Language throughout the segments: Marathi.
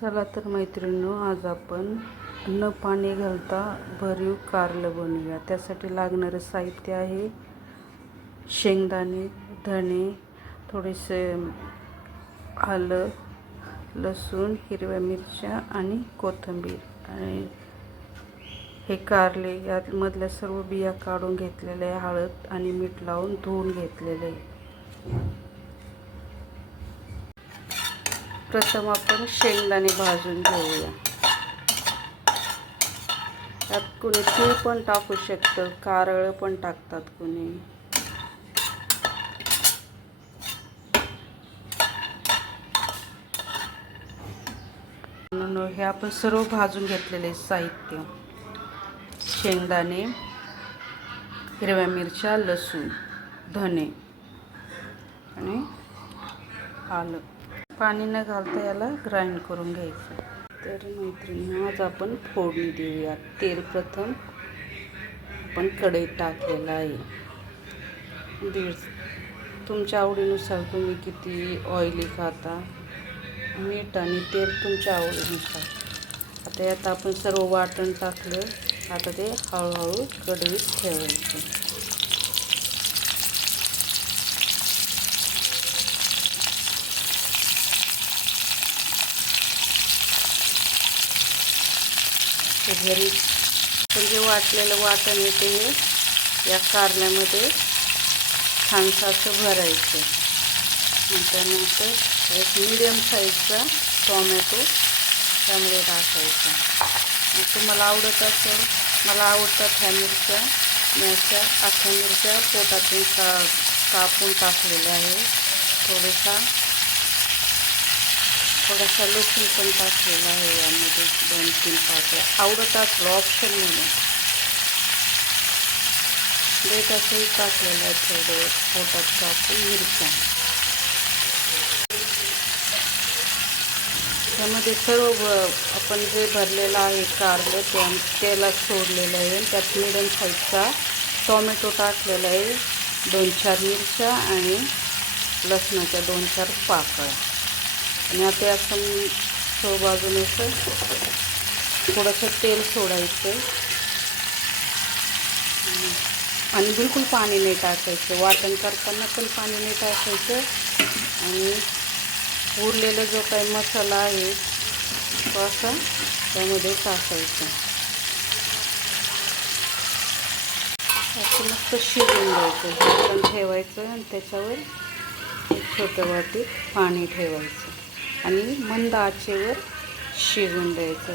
चला तर मैत्रिणींनो, आज आपण न पाणी घालता भरीव कारलं बनवूया. त्यासाठी लागणारं साहित्य आहे शेंगदाणे, धणे, थोडेसे आलं, लसूण, हिरव्या मिरच्या आणि कोथिंबीर. आणि हे कारले यामधल्या सर्व बिया काढून घेतलेले आहे. हळद आणि मीठ लावून धुवून घेतलेले आहे. प्रथम आपण शेंगदाणे भाजून घेऊया. यात कोणी तीळ पण टाकू शकतं, कारळं पण टाकतात कोणी. हे आपण सर्व भाजून घेतलेले साहित्य: शेंगदाणे, हिरव्या मिरच्या, लसूण, धणे आणि आलं. पाणी न घालता याला ग्राइंड करून घ्यायचं. तर मैत्रिणी, आज आपण फोडणी देऊया. तेल प्रथम आपण कढईत टाकलेलं आहे. तुमच्या आवडीनुसार तुम्ही किती ऑइली खाता. मीठ आणि तेल तुमच्या आवडीनुसार. आता यात आपण सर्व वाटण टाकलं. आता ते हळूहळू कढईत ठेवायचं. घरी पण जे वाटलेलं वाटण येते हे या कारल्यामध्ये छानसं असं भरायचं. त्यानंतर एक मीडियम साईजचा टोमॅटो त्यामध्ये टाकायचा. तुम्हाला आवडत असेल, मला आवडतात ह्या मिरच्या, मी अशा अख्ख्या मिरच्या पोटातून कापून टाकलेल्या आहे. थोडासा लसूण पण टाकलेला आहे यामध्ये, 2-3 पाकळ्या. आवडत असलं ऑप्शन म्हणून बेटाचंही टाकलेलं आहे. थोडं पोटात कापून मिरच्या. त्यामध्ये सर्व आपण जे भरलेलं आहे कारलं त्याला सोडलेलं आहे. त्यात मिडियम साईजचा टोमॅटो टाकलेला आहे, 2-4 मिरच्या आणि लसणाच्या 2-4 पाकळ्या. आणि आता असं बाजूने थोडंसं तेल सोडायचं आणि बिलकुल पाणी नाही टाकायचं. वाटण करताना पण पाणी नाही टाकायचं. आणि उरलेला जो काही मसाला आहे तो असा त्यामध्ये टाकायचा. असं मस्त शिजवून द्यायचं. झाकण ठेवायचं आणि त्याच्यावर एक छोटं वाटीत पाणी ठेवायचं आणि मंद आचेवर शिजवून द्यायचं.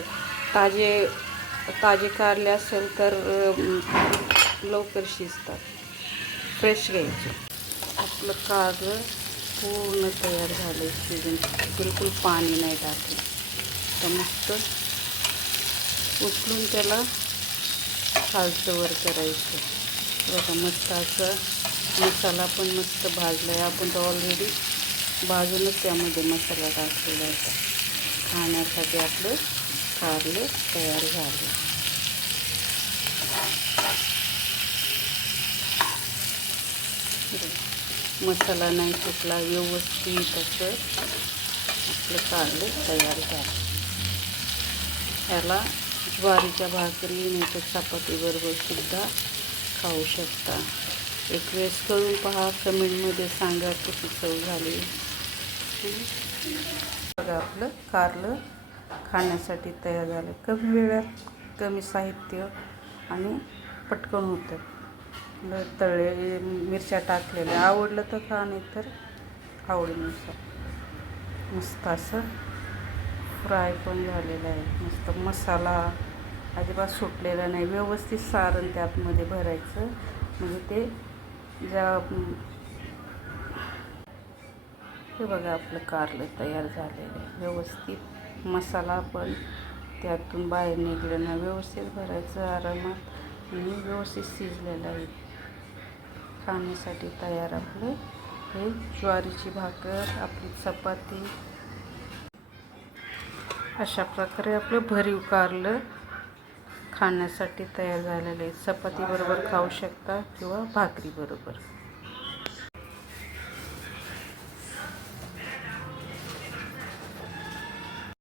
ताजे कारले असेल तर लवकर शिजतात. फ्रेश घ्यायचे. आपलं कारलं पूर्ण तयार झालं शिजून, बिलकुल पाणी नाही टाकलं. तर मस्त उचलून त्याला खालचं वर करायचं. बघा, मस्त असं मसाला पण मस्त भाजला आहे. आपण तर ऑलरेडी भाजूनच त्यामध्ये मसाला टाकलेला होता. खाण्यासाठी आपलं कारलं तयार झालं. मसाला नाही सुटला, व्यवस्थित असं आपलं कारलं तयार झालं. याला ज्वारीच्या भाकरी नाही तर चपातीबरोबर सुद्धा खाऊ शकता. एक वेळेस करून पहा, कमेंटमध्ये सांगा कशी चव झाली. बघा, आपलं कारलं खाण्यासाठी तयार झालं. कमी वेळात कमी साहित्य आणि पटकन होतं. तळले मिरच्या टाकलेल्या, आवडलं तर खा, नाही तर आवडीनुसार. मस्त असं फ्राय पण झालेलं आहे. मस्त मसाला अजिबात सुटलेला नाही. व्यवस्थित सारण त्यातमध्ये भरायचं म्हणजे ते हे बघा, आपलं कारलं तयार झालेलं आहे. व्यवस्थित मसाला पण त्यातून बाहेर निघलं ना, व्यवस्थित भरायचं आरामात आणि व्यवस्थित शिजलेलं आहे. खाण्यासाठी तयार आपलं हे ज्वारीची भाकर, आपली चपाती. अशा प्रकारे आपलं भरीव कारलं खाण्यासाठी तयार झालेलं आहे. चपाती बरोबर खाऊ शकता किंवा भाकरी बरोबर.